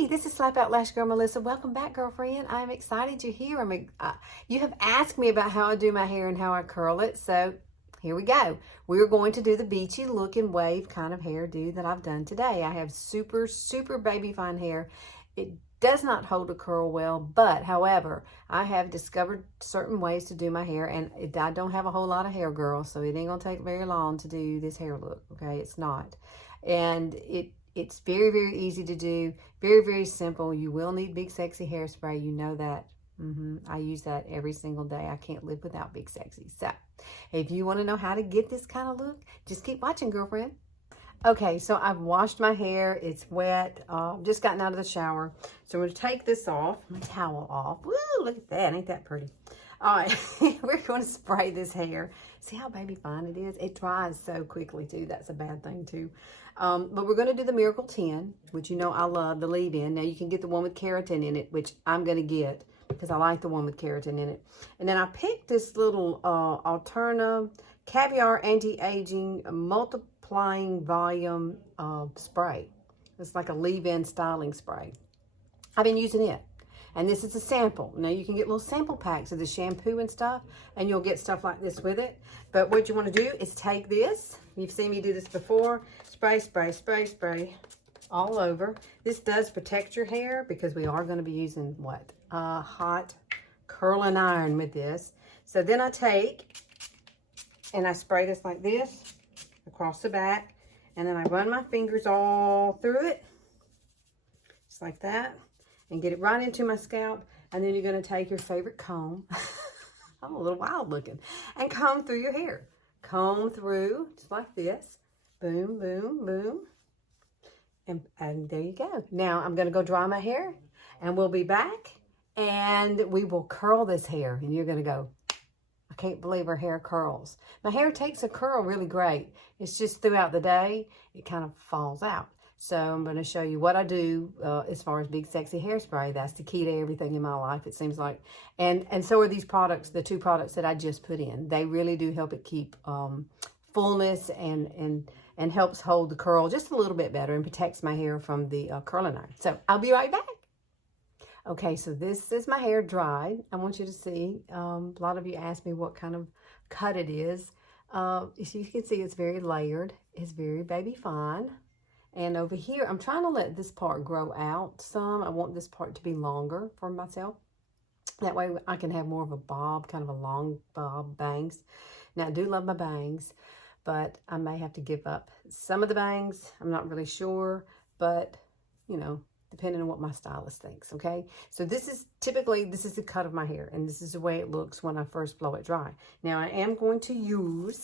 Hey, this is Slap Out Lash Girl Melissa. Welcome back, girlfriend. I'm excited you're here. You have asked me about how I do my hair and how I curl it, so here we go. We're going to do the beachy look and wave kind of hairdo that I've done today. I have super, super baby fine hair. It does not hold a curl well, but however, I have discovered certain ways to do my hair, and I don't have a whole lot of hair, girl, so it ain't gonna take very long to do this hair look, okay? It's not. And it's very, very easy to do. Very, very simple. You will need Big Sexy hairspray. You know that. I use that every single day. I can't live without Big Sexy. So if you want to know how to get this kind of look, just keep watching, girlfriend. Okay, so I've washed my hair. It's wet. Just gotten out of the shower. So I'm going to take this off, my towel off. Woo, look at that. Ain't that pretty? All right, we're going to spray this hair. See how baby fine it is? It dries so quickly, too. That's a bad thing, too. But we're going to do the Miracle 10, which you know I love, the leave-in. Now, you can get the one with keratin in it, which I'm going to get because I like the one with keratin in it. And then I picked this little Alterna Caviar Anti-Aging Multiplying Volume spray. It's like a leave-in styling spray. I've been using it. And this is a sample. Now, you can get little sample packs of the shampoo and stuff, and you'll get stuff like this with it. But what you want to do is take this. You've seen me do this before. Spray, spray, spray, spray all over. This does protect your hair because we are going to be using what? Hot curling iron with this. So then I take and I spray this like this across the back. And then I run my fingers all through it. Just like that. And get it right into my scalp. And then you're going to take your favorite comb. I'm a little wild looking. And comb through your hair. Comb through, just like this. Boom, boom, boom. And there you go. Now I'm going to go dry my hair. And we'll be back. And we will curl this hair. And you're going to go, I can't believe her hair curls. My hair takes a curl really great. It's just throughout the day, it kind of falls out. So I'm going to show you what I do as far as Big Sexy hairspray. That's the key to everything in my life, it seems like. And so are these products, the two products that I just put in. They really do help it keep fullness and helps hold the curl just a little bit better and protects my hair from the curling iron. So I'll be right back. Okay, so this is my hair dried. I want you to see. A lot of you asked me what kind of cut it is. As you can see, it's very layered. It's very baby fine. And over here, I'm trying to let this part grow out some. I want this part to be longer for myself. That way I can have more of a bob, kind of a long bob bangs. Now, I do love my bangs, but I may have to give up some of the bangs. I'm not really sure, but, you know, depending on what my stylist thinks, okay? So this is the cut of my hair, and this is the way it looks when I first blow it dry. Now, I am going to use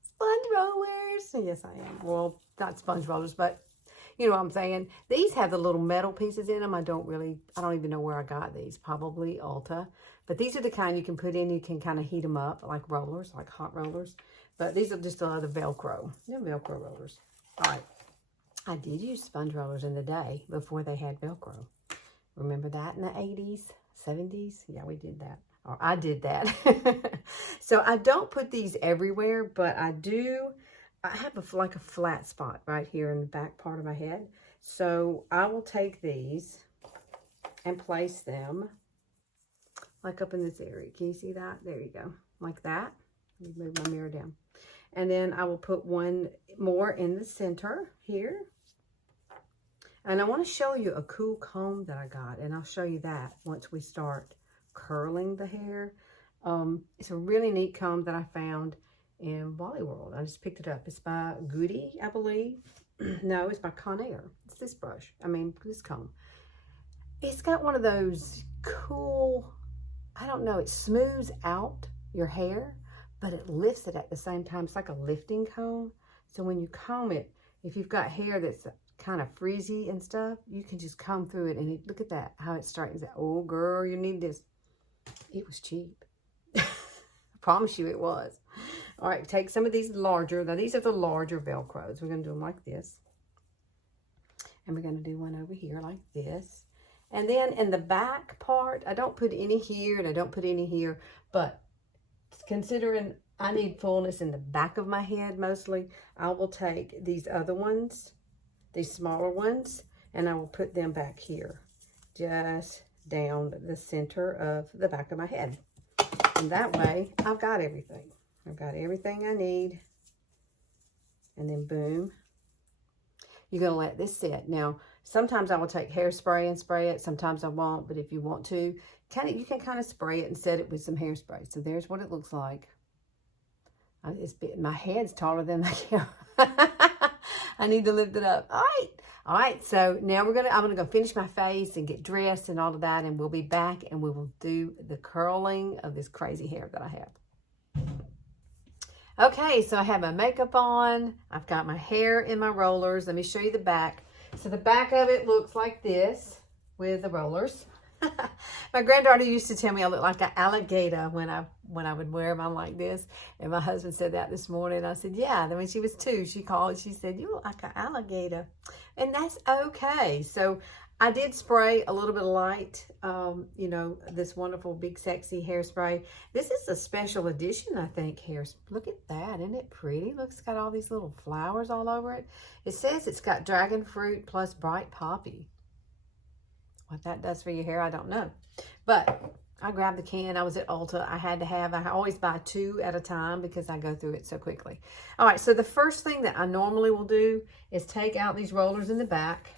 sponge rollers. Yes, I am. Well, not sponge rollers, but you know what I'm saying. These have the little metal pieces in them. I don't even know where I got these. Probably Ulta. But these are the kind you can put in. You can kind of heat them up like rollers, like hot rollers. But these are just the Velcro. They're Velcro rollers. All right. I did use sponge rollers in the day before they had Velcro. Remember that in the 80s, 70s? Yeah, we did that. Or I did that. So I don't put these everywhere, but I do. I have like a flat spot right here in the back part of my head. So I will take these and place them like up in this area. Can you see that? There you go. Like that. Let me move my mirror down. And then I will put one more in the center here. And I want to show you a cool comb that I got. And I'll show you that once we start curling the hair. It's a really neat comb that I found in Wally World. I just picked it up. It's by Goody, I believe. No, it's by Conair. It's this brush. I mean, this comb. It's got one of those cool, I don't know, it smooths out your hair, but it lifts it at the same time. It's like a lifting comb. So when you comb it, if you've got hair that's kind of frizzy and stuff, you can just comb through it and look at that, how it straightens it. Oh, girl, you need this. It was cheap. I promise you it was. All right, take some of these larger. Now, these are the larger Velcros. We're going to do them like this. And we're going to do one over here like this. And then in the back part, I don't put any here and I don't put any here. But considering I need fullness in the back of my head mostly, I will take these other ones, these smaller ones, and I will put them back here, just down the center of the back of my head. And that way, I've got everything. I've got everything I need. And then boom. You're going to let this sit. Now, sometimes I will take hairspray and spray it. Sometimes I won't, but if you want to, you can kind of spray it and set it with some hairspray. So there's what it looks like. My head's taller than the camera. I need to lift it up. All right. So now I'm gonna go finish my face and get dressed and all of that, and we'll be back and we will do the curling of this crazy hair that I have. Okay, so I have my makeup on. I've got my hair in my rollers. Let me show you the back. So the back of it looks like this with the rollers. My granddaughter used to tell me I look like an alligator when I would wear them on like this. And my husband said that this morning. I said, yeah. Then when she was 2, she said, you look like an alligator. And that's okay. So I did spray a little bit of light, you know, this wonderful big sexy hairspray. This is a special edition, I think, Look at that. Isn't it pretty? Look, it's got all these little flowers all over it. It says it's got dragon fruit plus bright poppy. What that does for your hair, I don't know. But I grabbed the can. I was at Ulta. I always buy 2 at a time because I go through it so quickly. All right, so the first thing that I normally will do is take out these rollers in the back.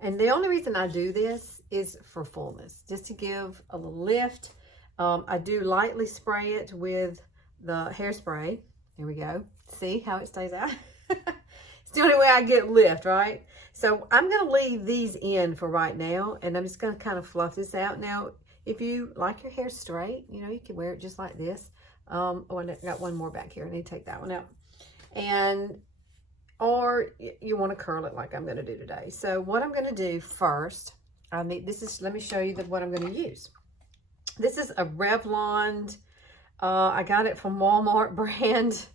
And the only reason I do this is for fullness, just to give a little lift. I do lightly spray it with the hairspray. There we go. See how it stays out? It's the only way I get lift, right? So I'm going to leave these in for right now, and I'm just going to kind of fluff this out. Now, if you like your hair straight, you know, you can wear it just like this. Oh, I got one more back here. I need to take that one out. Or you want to curl it like I'm going to do today. So what I'm going to do first, let me show you what I'm going to use. This is a Revlon. I got it from Walmart brand.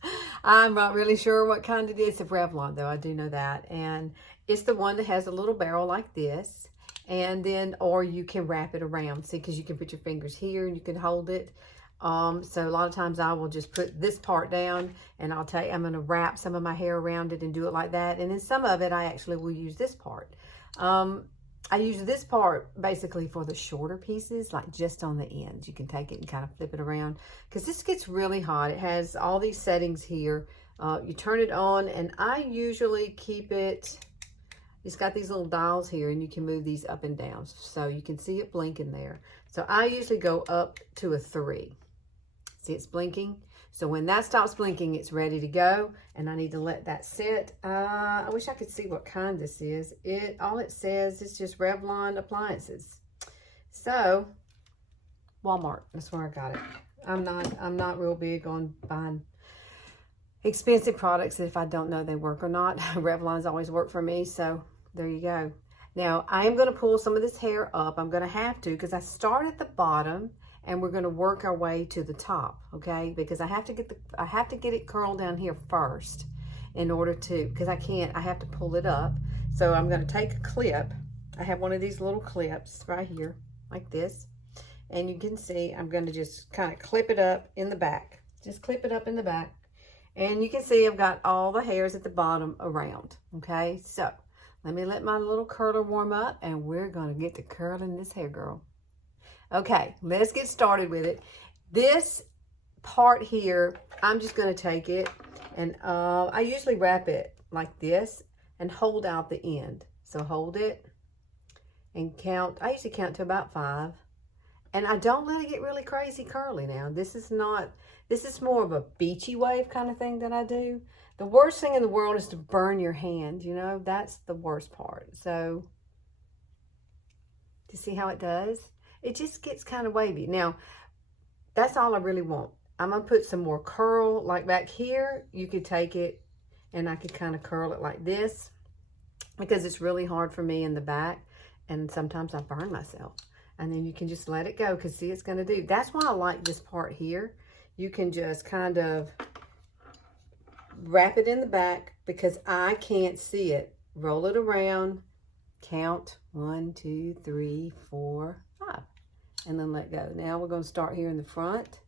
I'm not really sure what kind it is of Revlon, though. I do know that. And it's the one that has a little barrel like this. And then, or you can wrap it around. See, because you can put your fingers here and you can hold it. So a lot of times I will just put this part down and I'm going to wrap some of my hair around it and do it like that. And then some of it, I actually will use this part. I use this part basically for the shorter pieces, like just on the ends. You can take it and kind of flip it around because this gets really hot. It has all these settings here. You turn it on, and I usually keep it, it's got these little dials here, and you can move these up and down. So you can see it blinking there. So I usually go up to a 3. See, it's blinking. So when that stops blinking, it's ready to go, and I need to let that sit. I wish I could see what kind this is. All it says is just Revlon appliances. So Walmart, that's where I got it. I'm not real big on buying expensive products if I don't know they work or not. Revlon's always worked for me, so there you go. Now I am going to pull some of this hair up. I'm going to have to, because I start at the bottom. And we're going to work our way to the top, okay? Because I have to get it curled down here first in order to, because I have to pull it up. So I'm going to take a clip. I have one of these little clips right here, like this. And you can see I'm going to just kind of clip it up in the back. Just clip it up in the back. And you can see I've got all the hairs at the bottom around, okay? So let me let my little curler warm up, and we're going to get to curling this hair, girl. Okay, let's get started with it. This part here, I'm just going to take it, and I usually wrap it like this and hold out the end. So hold it and count. I usually count to about 5. And I don't let it get really crazy curly now. This is more of a beachy wave kind of thing that I do. The worst thing in the world is to burn your hand, you know. That's the worst part. So, to see how it does? It just gets kind of wavy. Now, that's all I really want. I'm going to put some more curl. Like back here, you could take it and I could kind of curl it like this, because it's really hard for me in the back. And sometimes I burn myself. And then you can just let it go, because see, it's going to do. That's why I like this part here. You can just kind of wrap it in the back, because I can't see it. Roll it around. Count 1, 2, 3, 4, 5, and then let go. Now we're going to start here in the front,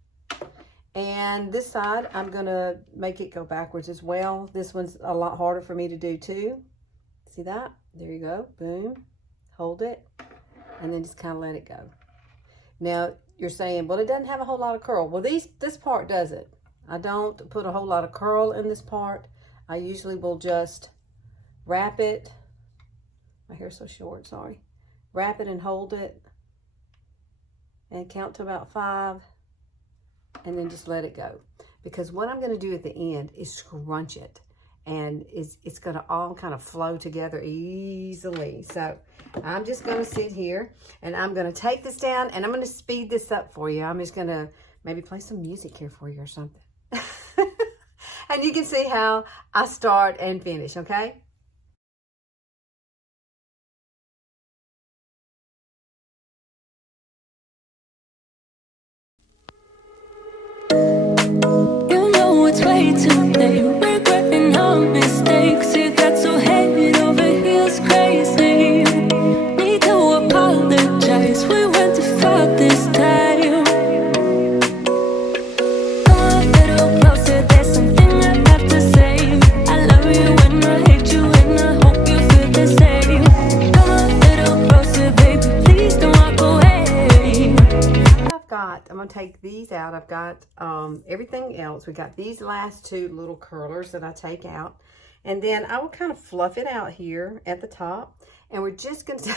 and this side I'm going to make it go backwards as well. This one's a lot harder for me to do too. See that? There you go. Boom. Hold it. And then just kind of let it go. Now, you're saying, well, it doesn't have a whole lot of curl. Well, this part does it. I don't put a whole lot of curl in this part. I usually will just wrap it. My hair's so short, sorry. Wrap it and hold it. And count to about 5. And then just let it go. Because what I'm going to do at the end is scrunch it. And it's going to all kind of flow together easily. So I'm just going to sit here and I'm going to take this down and I'm going to speed this up for you. I'm just going to maybe play some music here for you or something. And you can see how I start and finish, okay? You know it's way too late, regretting our mistakes. It got so head over heels crazy. Need to apologize, we went too far this time. Come a little closer, there's something I have to say. I love you and I hate you and I hope you feel the same. Come a little closer, baby, please don't walk away. I'm going to take these out. I've got everything else. We got these last 2 little curlers that I take out. And then I will kind of fluff it out here at the top. And we're just going to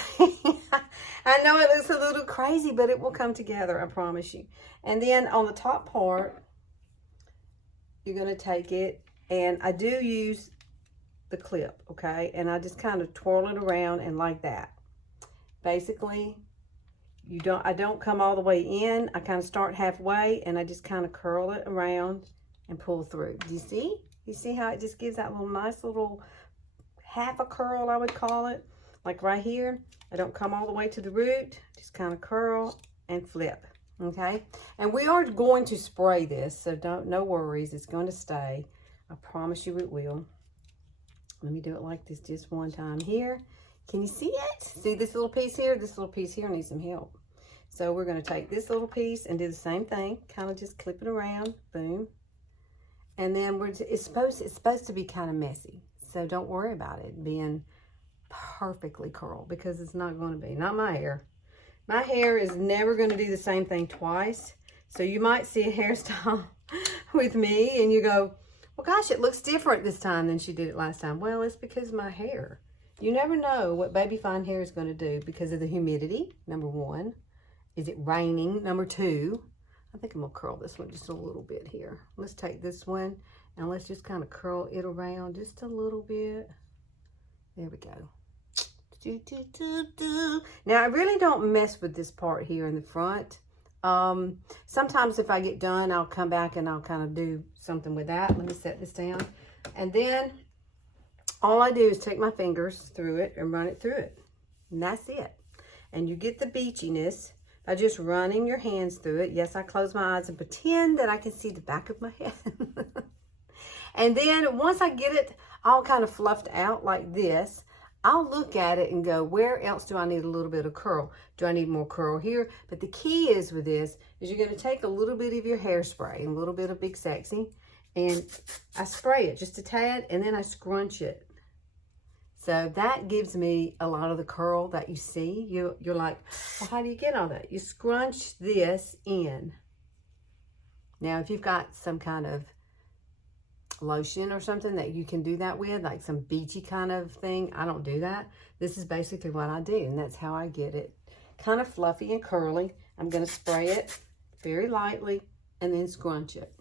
I know it looks a little crazy, but it will come together, I promise you. And then on the top part, you're going to take it. And I do use the clip, okay? And I just kind of twirl it around and like that. Basically, I don't come all the way in. I kind of start halfway and I just kind of curl it around and pull through. Do you see? You see how it just gives that little nice little half a curl, I would call it. Like right here, I don't come all the way to the root. Just kind of curl and flip, okay? And we are going to spray this, so no worries. It's going to stay. I promise you it will. Let me do it like this just one time here. Can you see it? See this little piece here? This little piece here needs some help. So we're going to take this little piece and do the same thing. Kind of just clip it around. Boom. And then it's supposed to be kind of messy. So don't worry about it being perfectly curled because it's not going to be. Not my hair. My hair is never going to do the same thing twice. So you might see a hairstyle with me and you go, well, gosh, it looks different this time than she did it last time. Well, it's because of my hair. You never know what baby fine hair is going to do because of the humidity, number 1. Is it raining? Number 2. I think I'm going to curl this one just a little bit here. Let's take this one and let's just kind of curl it around just a little bit. There we go. Now, I really don't mess with this part here in the front. Sometimes if I get done, I'll come back and I'll kind of do something with that. Let me set this down. And then all I do is take my fingers through it and run it through it. And that's it. And you get the beachiness by just running your hands through it. Yes, I close my eyes and pretend that I can see the back of my head. And then once I get it all kind of fluffed out like this, I'll look at it and go, where else do I need a little bit of curl? Do I need more curl here? But the key is with this, is you're going to take a little bit of your hairspray, a little bit of Big Sexy, and I spray it just a tad, and then I scrunch it. So that gives me a lot of the curl that you see. You're like, well, how do you get all that? You scrunch this in. Now, if you've got some kind of lotion or something that you can do that with, like some beachy kind of thing, I don't do that. This is basically what I do, and that's how I get it kind of fluffy and curly. I'm going to spray it very lightly and then scrunch it.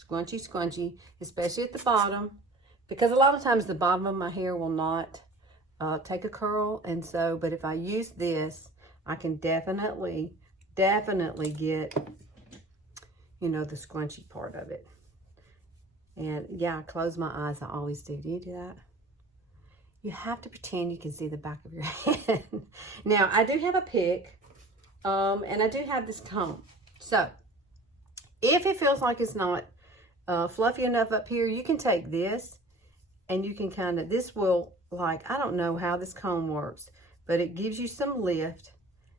Scrunchy, scrunchy, especially at the bottom. Because a lot of times the bottom of my hair will not take a curl. And so, but if I use this, I can definitely get, you know, the scrunchy part of it. And yeah, I close my eyes. I always do. Do you do that? You have to pretend you can see the back of your head. Now, I do have a pick, and I do have this comb. So, if it feels like it's not fluffy enough up here, you can take this. And you can kind of, this will, like, I don't know how this comb works, but it gives you some lift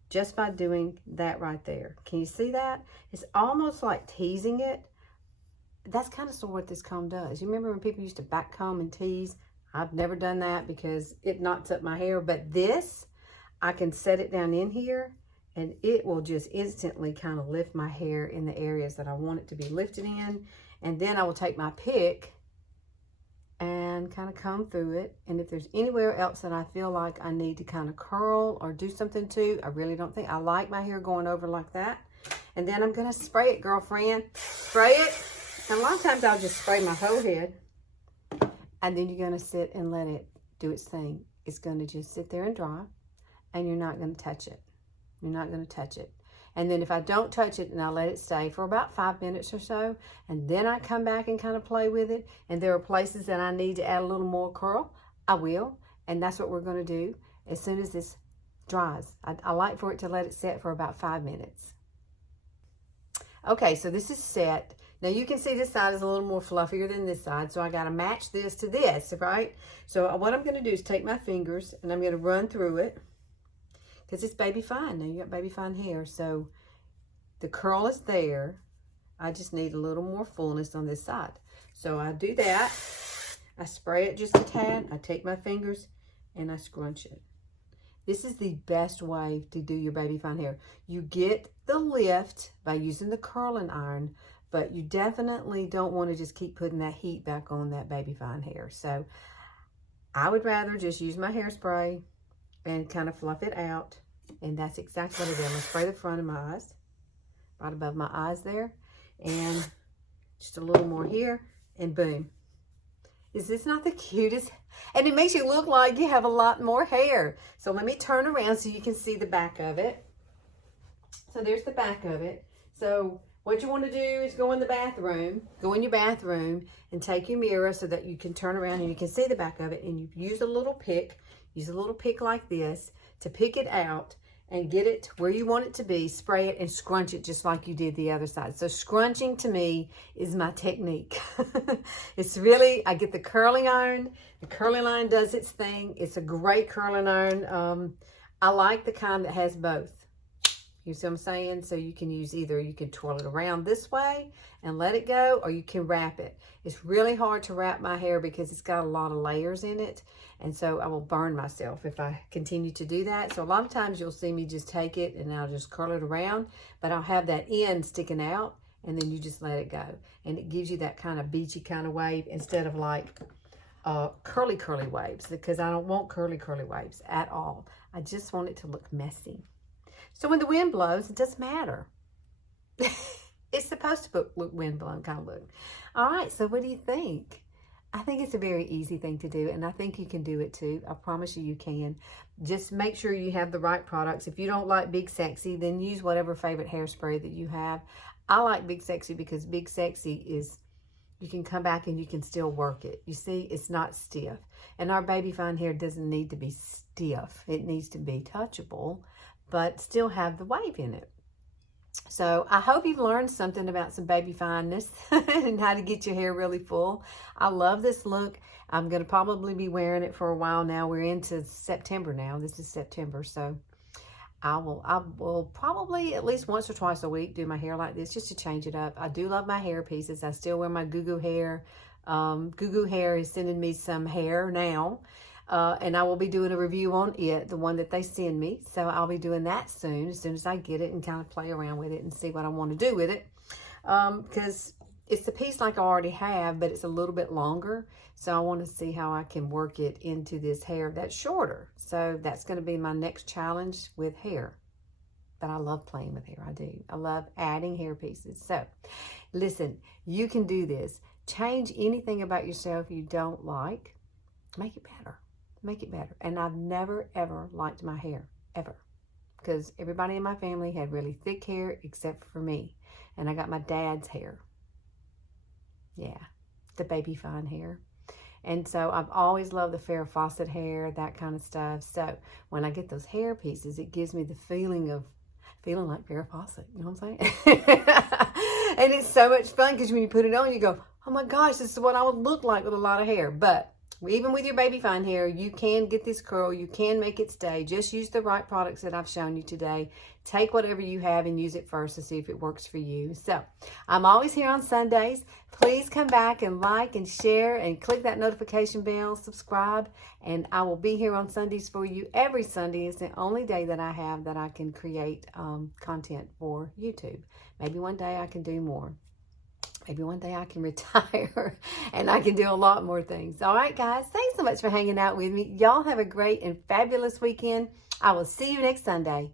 just by doing that right there. Can you see that? It's almost like teasing it. That's kind of sort of what this comb does. You remember when people used to back comb and tease? I've never done that because it knots up my hair. But this, I can set it down in here and it will just instantly kind of lift my hair in the areas that I want it to be lifted in. And then I will take my pick and kind of comb through it. And if there's anywhere else that I feel like I need to kind of curl or do something to, I really don't think I like my hair going over like that. And then I'm gonna spray it, girlfriend. Spray it. And a lot of times I'll just spray my whole head. And then you're gonna sit and let it do its thing. It's gonna just sit there and dry, and you're not gonna touch it. You're not gonna touch it. And then if I don't touch it and I let it stay for about 5 minutes or so, and then I come back and kind of play with it, and there are places that I need to add a little more curl, I will. And that's what we're gonna do as soon as this dries. I like for it to let it set for about 5 minutes. Okay, so this is set. Now you can see this side is a little more fluffier than this side, so I gotta match this to this, right? So what I'm gonna do is take my fingers and I'm gonna run through it because it's baby fine. Now you got baby fine hair, so the curl is there. I just need a little more fullness on this side. So I do that. I spray it just a tad. I take my fingers and I scrunch it. This is the best way to do your baby fine hair. You get the lift by using the curling iron, but you definitely don't want to just keep putting that heat back on that baby fine hair. So I would rather just use my hairspray and kind of fluff it out. And that's exactly what I do. I'm going to spray the front of my eyes, right above my eyes there. And just a little more here, and boom. Is this not the cutest? And it makes you look like you have a lot more hair. So let me turn around so you can see the back of it. So there's the back of it. So what you want to do is go in the bathroom, go in your bathroom and take your mirror so that you can turn around and you can see the back of it. And you use a little pick like this to pick it out and get it where you want it to be, spray it and scrunch it just like you did the other side. So scrunching to me is my technique. It's really, I get the curling iron. The curling iron does its thing. It's a great curling iron. I like the kind that has both. You see what I'm saying? So you can use either, you can twirl it around this way and let it go, or you can wrap it. It's really hard to wrap my hair because it's got a lot of layers in it. And so I will burn myself if I continue to do that. So a lot of times you'll see me just take it and I'll just curl it around, but I'll have that end sticking out and then you just let it go. And it gives you that kind of beachy kind of wave instead of like curly waves, because I don't want curly waves at all. I just want it to look messy. So when the wind blows, it doesn't matter. It's supposed to look wind blown kind of look. All right, so what do you think? I think it's a very easy thing to do, and I think you can do it too. I promise you can. Just make sure you have the right products. If you don't like Big Sexy, then use whatever favorite hairspray that you have. I like Big Sexy because Big Sexy is, you can come back and you can still work it. You see, it's not stiff. And our baby fine hair doesn't need to be stiff. It needs to be touchable, but still have the wave in it. So I hope you've learned something about some baby fineness and how to get your hair really full. I love this look. I'm going to probably be wearing it for a while now. We're into September now. This is September. So I will probably at least once or twice a week do my hair like this just to change it up. I do love my hair pieces. I still wear my Goo Goo hair. Goo Goo Hair is sending me some hair now. And I will be doing a review on it, the one that they send me. So I'll be doing that soon as I get it and kind of play around with it and see what I want to do with it. Because it's a piece like I already have, but it's a little bit longer. So I want to see how I can work it into this hair that's shorter. So that's going to be my next challenge with hair. But I love playing with hair. I do. I love adding hair pieces. So listen, you can do this. Change anything about yourself you don't like. Make it better. Make it better. And I've never, ever liked my hair, ever. Because everybody in my family had really thick hair except for me. And I got my dad's hair. Yeah, the baby fine hair. And so I've always loved the Farrah Fawcett hair, that kind of stuff. So when I get those hair pieces, it gives me the feeling of feeling like Farrah Fawcett. You know what I'm saying? And it's so much fun because when you put it on, you go, oh my gosh, this is what I would look like with a lot of hair. But even with your baby fine hair, you can get this curl. You can make it stay. Just use the right products that I've shown you today. Take whatever you have and use it first to see if it works for you. So I'm always here on Sundays. Please come back and like and share and click that notification bell, subscribe, and I will be here on Sundays for you. Every Sunday is the only day that I have that I can create content for YouTube. Maybe one day I can do more. Maybe one day I can retire and I can do a lot more things. All right, guys. Thanks so much for hanging out with me. Y'all have a great and fabulous weekend. I will see you next Sunday.